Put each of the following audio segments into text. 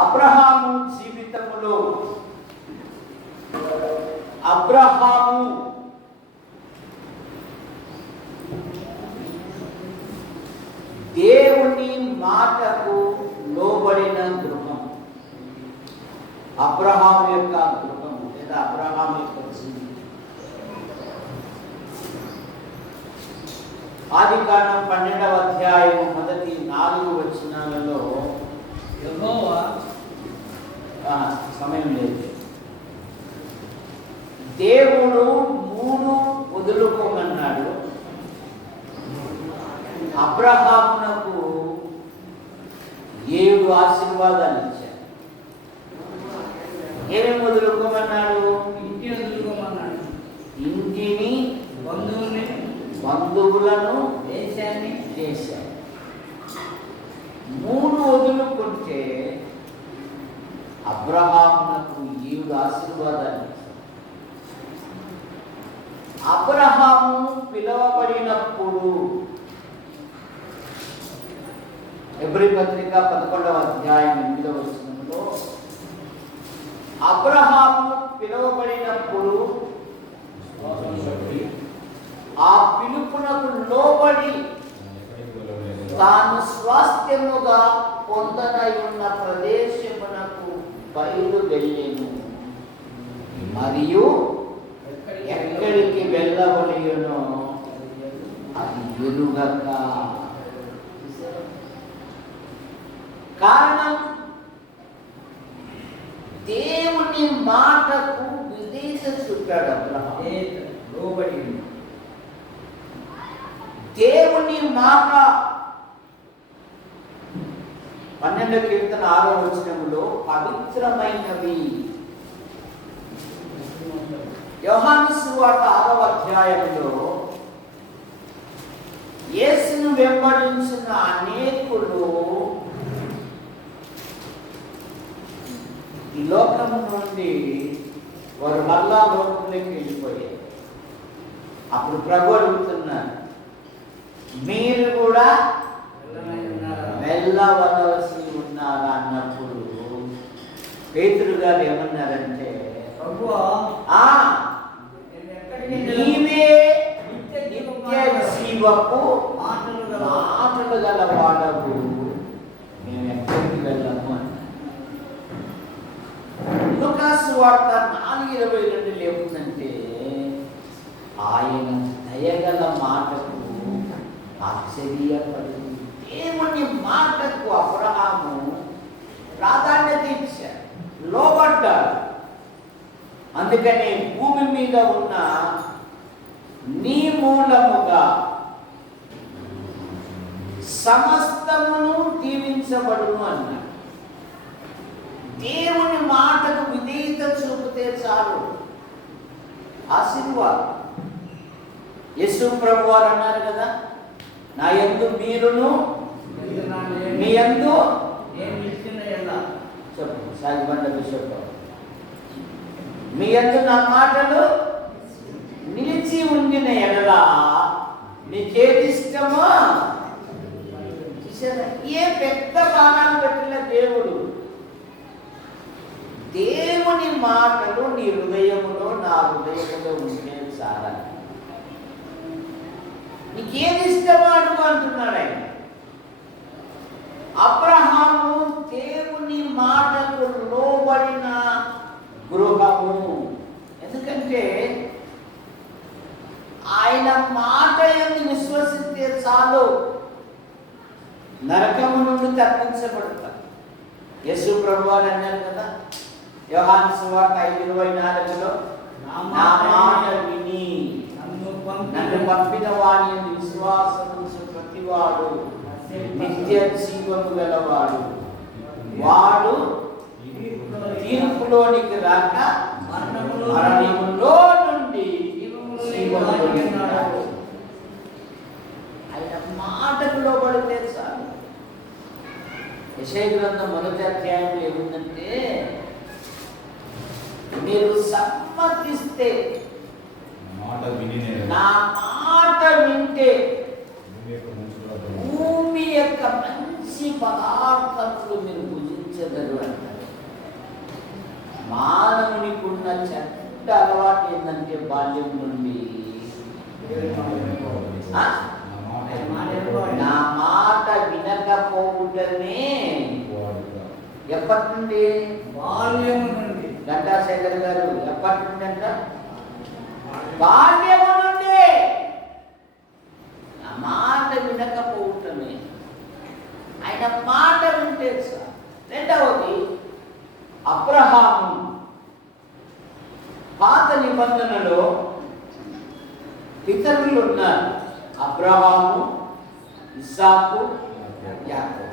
అబ్రహాము జీవితములో అబ్రహాము దేవుని మాటకు లోబడిన గృహం, అబ్రహాము యొక్క గృహము లేదా అబ్రహాము యొక్క జీవితం. ఆదికాండం 12వ అధ్యాయము మొదటి 4 వచనాలలో యెహోవా సమయం లేదు, దేవుడు 3 వదులుకోమన్నాడు. అబ్రహామునకు 7 ఆశీర్వాదాలు ఇచ్చాడు. ఏమేమి వదులుకోమన్నాడు? ఇంటిని వదులుకోమన్నాడు. ఇంటిని, బంధువులను, దేశాన్ని. 3 వదులుకుంటే అబ్రహామునకు 7 ఆశీర్వాదాలు. అబ్రహాము పిలువబడినప్పుడు హెబ్రీ పత్రిక 11వ అధ్యాయం 8వ వచనంలో అబ్రహాము పిలువబడినప్పుడు ఆ పిలుపునకు లోబడి తాను స్వాస్థ్యముగా పొందనై ఉన్న ప్రదేశమునకు బయలువెళ్ళెను, మరియు ఎక్కడికి వెళ్ళవలెనో అది ఎరుగక. కారణం, దేవుని మాటకు విధేయత చూపాడు అబ్రహాము. దేవుని మాట 12వ కీర్తన 6వ వచనములో పవిత్రమైనవి. యోహాను సువార్త 6వ అధ్యాయంలో యేసును వెంబడించిన అనేకులు ఈ లోకం నుండి వారు మళ్ళా లోకంలోకి వెళ్ళిపోయారు. అప్పుడు ప్రభు అడుగుతున్నారు, మీరు కూడా వెళ్ళవలసి ఉన్నారా అన్నప్పుడు పేతురు గారు ఏమన్నారంటే, నీవే నిత్య జీవపు మాటలు గలవాడవు, మేము ఎక్కడికి వెళ్ళము అన్నారు. లూకా సువార్త 4:22 ఏముందంటే, ఆయన దయగల మాటకు ఆశ్చర్యపడింది. దేవుని మాటకు అబ్రహాము ప్రాధాన్యత ఇచ్చాడు, లోబడ్డాడు. అందుకని భూమి మీద ఉన్న నీ మూలముగా సమస్తమును దీవించబడును అన్నాడు. దేవుని మాటకు విధేయత చూపితే చాలు, ఆశీర్వాదం. యేసు ప్రభు వారు అన్నారు కదా, నా యందు మీరును మీ యందు చెప్పు సాగిబండ బిషప్, మీ యందు నా మాటలు నిలిచి ఉండిన ఎడల నీకేది ఇష్టమో. ఏ పెద్ద బాణాలు పెట్టిన దేవుడు, దేవుని మాటలు నీ హృదయములో నా హృదయములో ఉంటే చాలా. నీకేది ఇష్టమో అడుగు అంటున్నాడు ఆయన. అబ్రహాము దేవుని మాటకు లోబడిన గృహము. ఎందుకంటే ఆయన మాట యందు విశ్వసిస్తే చాలు, నరకము నుండి తప్పించబడతారు. యేసు ప్రభువారు అన్నారు కదా, యోహాను సువార్త 5:24లో, నా మాట విని నన్ను పంపిన వాని యందు విశ్వాసముంచు ప్రతివాడు నిత్య జీవము గలవాడు, వాడు తీర్పులోనికి రాక మరణములో నుండి జీవములోకి ఉన్నాడు. ఆయన మాటకు లోబడితే చాలు. యెషయా గ్రంథం 1వ అధ్యాయంలో ఏముందంటే, మీరు సమ్మతిస్తే, నా మాట వింటే భూమి యొక్క మంచి పదార్థములు మీరు భుజించగలరు అని. చెడ్డ అలవాటు ఏంటంటే బాల్యం నుండి ఆ? నా మాట వినకపోవటమే. ఎప్పటి నుండి? బాల్యము నుండి. గంటాశేఖర్ గారు ఎప్పటి నుండి అంట? బాల్యము నుండి నా మాట వినకపోవటమే. ఆయన మాట వింటే సార్. రెండవది అబ్రహాము. పాత నిబంధనలో పితరులు ఉన్నారు. అబ్రహాము, ఇస్సాకు, యాకోబు.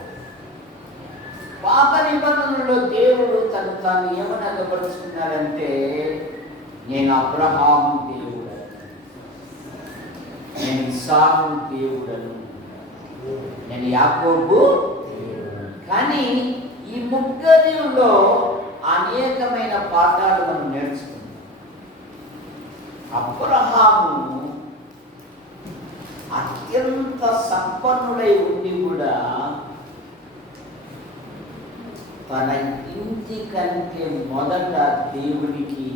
పాత నిబంధనలో దేవుడు తను తాను ఏమని అగపరుచుకున్నాడంటే, నేను అబ్రహాము దేవుడను, నేను ఇస్సాకు దేవుడను, నేను యాకోబు. కానీ ఈ ముగ్గురిలో అనేకమైన పాఠాలు మనం నేర్చుకున్నాం. అబ్రహాము అత్యంత సంపన్నుడై ఉండి కూడా తన ఇంటి కంటే మొదట దేవుడికి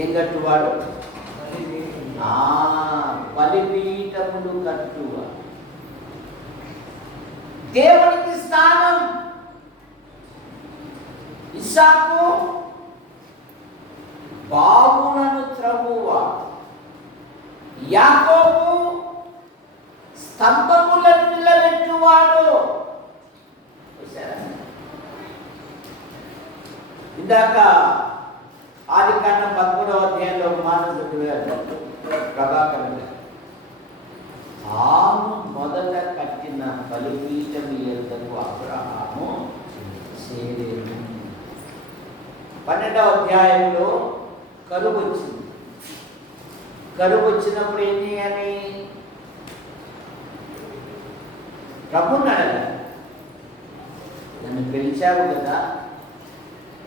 ఏం కట్టువాడు? బలిపీఠములు కట్టువా. దేవుడికి స్థానం. ఇస్సాకు బాగులను త్రవ్వువా. యాకోబు స్తంభములను నిలబెట్టువాడు. ఇందాక ఆదికాండం 11వ అధ్యాయంలో ఒక మాట చదివారు ప్రభాకర్ గారు. తాను మొదట కట్టిన బలిపీఠం యొద్దకు అబ్రహాము చేరేను. 12వ అధ్యాయంలో కరువు వచ్చింది. కరువు వచ్చినప్పుడు ఏం చేయాలి? ప్రభుని అడగాలి. నన్ను పిలిచావు కదా,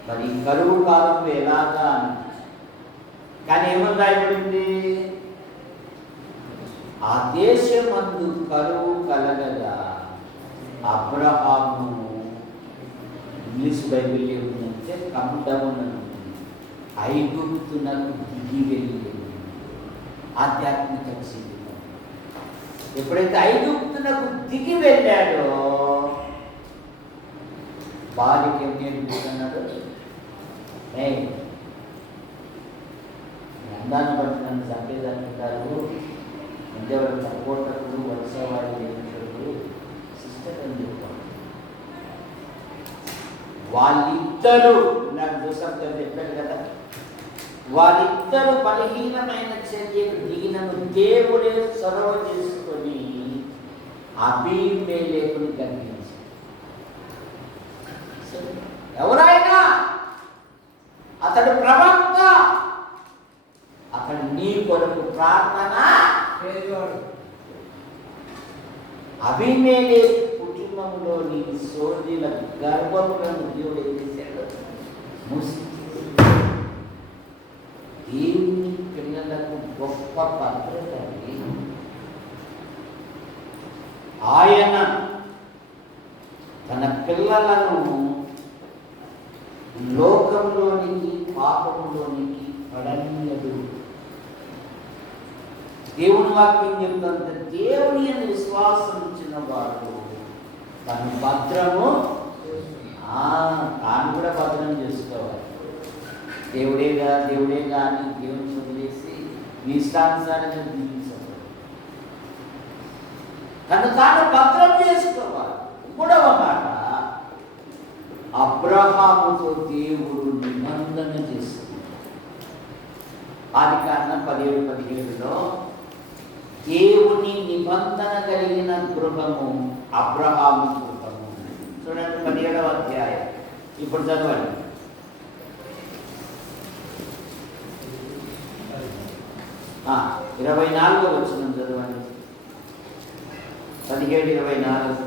మరి కరువు కాలంలో ఎలాగా అని. కానీ ఏమని రాయబడింది? ఆ దేశమందు కరువు కలగగా అబ్రహాము, ఇంగ్లీష్ బైబిల్ ఏముందంటే కండమునను ఐగుప్తునకు దిగి వెళ్ళి. ఆధ్యాత్మిక జీవితం. ఎప్పుడైతే ఐగుప్తునకు దిగి వెళ్ళాడో భార్యకి ఏం నేర్పిస్తున్నాడు? అందాన్ని బట్టి నన్ను చంపేదంటారు, ఇంకెవరు సపోర్టర్లు, వలసవాడి నేర్చుడు సిస్టర్ అని చెప్పారు. వాళ్ళిద్దరూ నాకు జోసఫ్ గారు చెప్పారు కదా, వారిద్దరూ బలహీనమైన చర్యకు దిగినను దేవుడే చొరవ చేసుకొని అబీమెలెకుని గద్దించాడు. ఎవరైనా అతడు ప్రవక్త, అతడు నీ కొరకు ప్రార్థన చేసేవాడు. అబీమెలెకు కుటుంబంలోని సోదరుల గర్భములను దేవుడు ఏం చేశాడు? మూసి. దేవుని పిల్లలకు గొప్ప భద్రత. ఆయన తన పిల్లలను లోకంలోనికి, పాపంలోనికి పడనీయడు. దేవుని వాక్యం చెప్తుంటే దేవుని అని విశ్వాసం ఇచ్చిన వాడు తను భద్రము, తాను కూడా భద్రం చేసుకోవాలి. దేవుడేగా అని దేవుని వదిలేసి నీ ఇష్టానుసారంగా జీవించదు. తను తాను భద్రం చేసుకోవాలి. 3వ మాట, అబ్రహాముతో దేవుడు నిబంధన చేస్తుంది. ఆదికాండం 17:17లో దేవుని నిబంధన కలిగిన గృహము అబ్రహాము గృహము. చూడండి 17వ అధ్యాయం. ఇప్పుడు చదవండి. 24వ వచనం చదవండి. 17:24.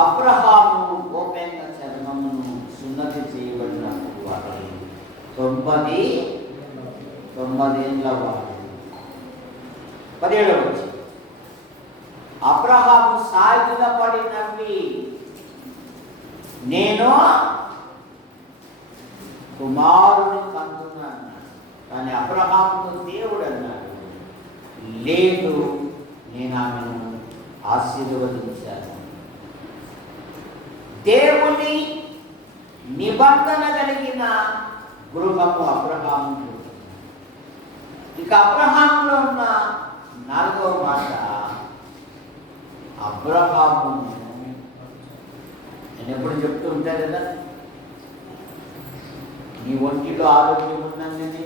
అబ్రహాము గోపేంద్ర చర్మమును సున్నతి చేయబడినప్పుడు వాడు 90 ఏళ్ళ వాడు. 17వ వచనం. అబ్రహాము సాగిలపడి నమ్మి నేను కుమారుని కంటున్నాను. కానీ అబ్రహాముతో దేవుడు అన్నాడు, లేదు, నేను ఆమెను ఆశీర్వదించాను. దేవుని నిబంధన కలిగిన గృహము అబ్రహాము. ఇక అబ్రహాములో ఉన్న 4వ మాట, అబ్రహాము, నేను ఎప్పుడు చెప్తూ ఉంటాను కదా, నీ ఒంటిలో ఆరోగ్యం ఉందని,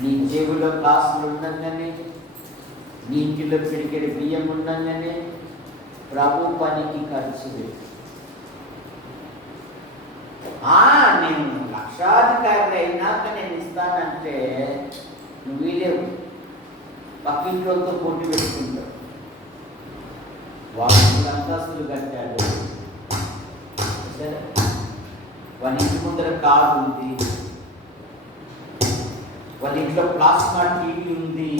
నీ జేబులో కాసులు ఉందని, నీ ఇంటిలో పిడికెడు బియ్యం ఉందని ప్రభు పనికి ఖర్చు పెట్టు. నేను లక్షాధికారి అయినాక నేను ఇస్తానంటే నువ్వు వీలేవు, పక్కింట్లోతో పోటీ పెట్టుకుంటావు. వాళ్ళు అంతస్తులు కట్టాడు, సరే, వాళ్ళ ఇంటి ముందర కారు ఉంది, వాళ్ళ ఇంట్లో ప్లాస్మా టీవీ ఉంది.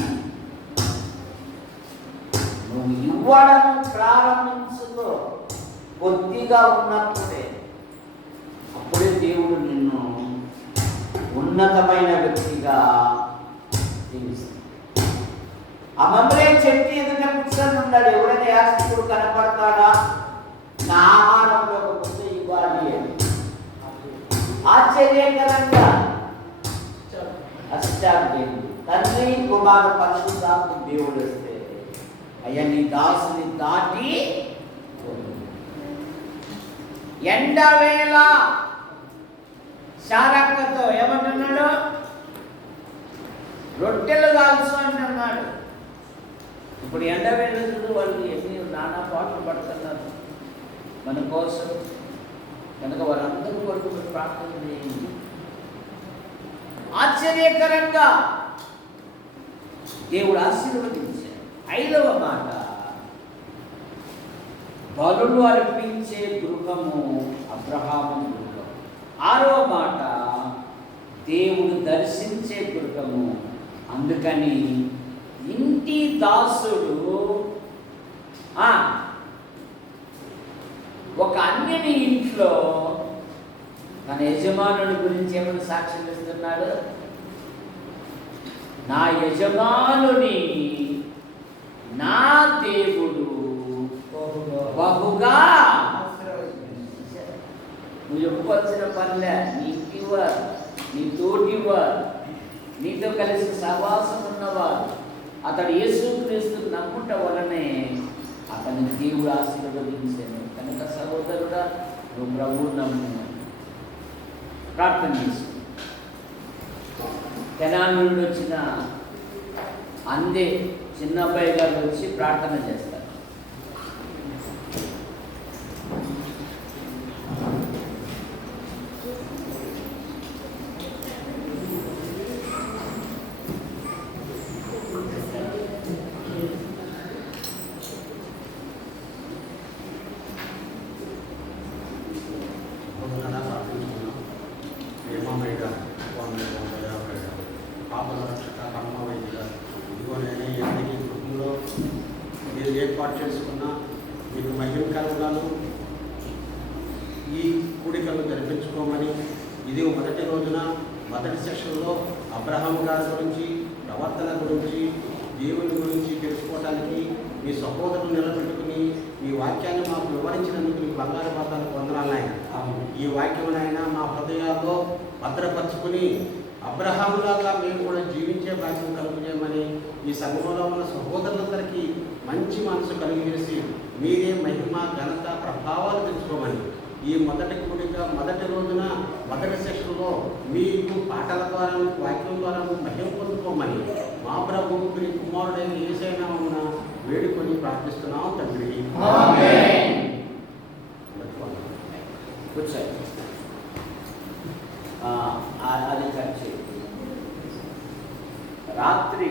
నువ్వు ఇవ్వడం ప్రారంభించుకో, కొద్దిగా ఉన్నప్పుడే, అప్పుడే దేవుడు నిన్ను ఉన్నతమైన వ్యక్తిగా జీవిస్తాడు. ఆ మమ్మలే చెట్టు ఎదుట కూర్చొని ఉన్నాడు. ఎవరైనా యాస్తికుడు కనపడతాడా? నా ఆహారంలో ఒక ముద్ద ఇవ్వాలి అని ఆశ్చర్యకరంగా అష్టాధ్యాయుడు తండ్రి కుమార పరిశుద్ధాత్మ దేవుడు వస్తే, అయ్యా నీ దాసుని దాటి ఎండవేళ శారక్కతో ఏమంటున్నాడు? రొట్టెలు కాల్చు అంటున్నాడు. ఇప్పుడు ఎండవేళ వాళ్ళు ఎన్ని నానా పాటలు పడుతున్నారు మన కోసం. కనుక వారందరూ వరకు ప్రార్థన చేయండి. ఆశ్చర్యకరంగా దేవుడు ఆశీర్వదించాడు. 5వ మాట, బలులు అర్పించే గృహము అబ్రహాము గృహం. 6వ మాట, దేవుడు దర్శించే గృహము. అందుకని ఇంటి దాసుడు ఒక అన్యుని ఇంట్లో తన యజమానుడి గురించి ఏమైనా సాక్ష్యం ఇస్తున్నాడు? నా యజమానుని నా దేవుడు బహుగా. నువ్వు చెప్పుకోవాల్సిన పనిలే, నీ ఇంటివారు, నీ తోటివారు, నీతో కలిసి సహవాసం ఉన్నవారు, అతడు యేసుక్రీస్తు నమ్ముట వలనే అతని దేవుడు ఆశీర్వదించాను. కనుక సహోదరుడా, నువ్వు ప్రభువు నమ్ము. ప్రార్థన చేసి తెనాలి నుండి వచ్చిన అందే చిన్న అబ్బాయి గారు వచ్చి ప్రార్థన చేస్తారు. ఏర్పాటు చేసుకున్న మీకు మహిమకరంగాను ఈ కూడికలు జరిపించుకోమని, ఇది మొదటి రోజున మొదటి సెషన్లో అబ్రహాం గారి గురించి, ప్రవర్తన గురించి, దేవుని గురించి తెలుసుకోవడానికి మీ సహోదరులు నిలబెట్టుకుని మీ వాక్యాన్ని మాకు వివరించినందుకు మీ బంగారు పాదాలకు వందనాలైనా. ఈ వాక్యమునైనా మా హృదయాల్లో భద్రపరుచుకుని అబ్రహాములాగా మేము కూడా జీవించే భాగ్యం కలుగుజేయమని ఈ సంఘంలో ఉన్న సహోదరులందరికీ మంచి మనసు కలిగజేసి మీరే మహిమ, ఘనత, ప్రభావాలు తెచ్చుకోమని, ఈ మొదటి కూడిక మొదటి రోజున మొదటి సెషన్లో మీకు పాటల ద్వారా, వాక్యం ద్వారా మహిమ పొందుకోమని మా ప్రభు మీ కుమారుడైన యేసయ్య నామమున వేడుకొని ప్రార్థిస్తున్నాం తండ్రి. అది ఖర్చు. రాత్రి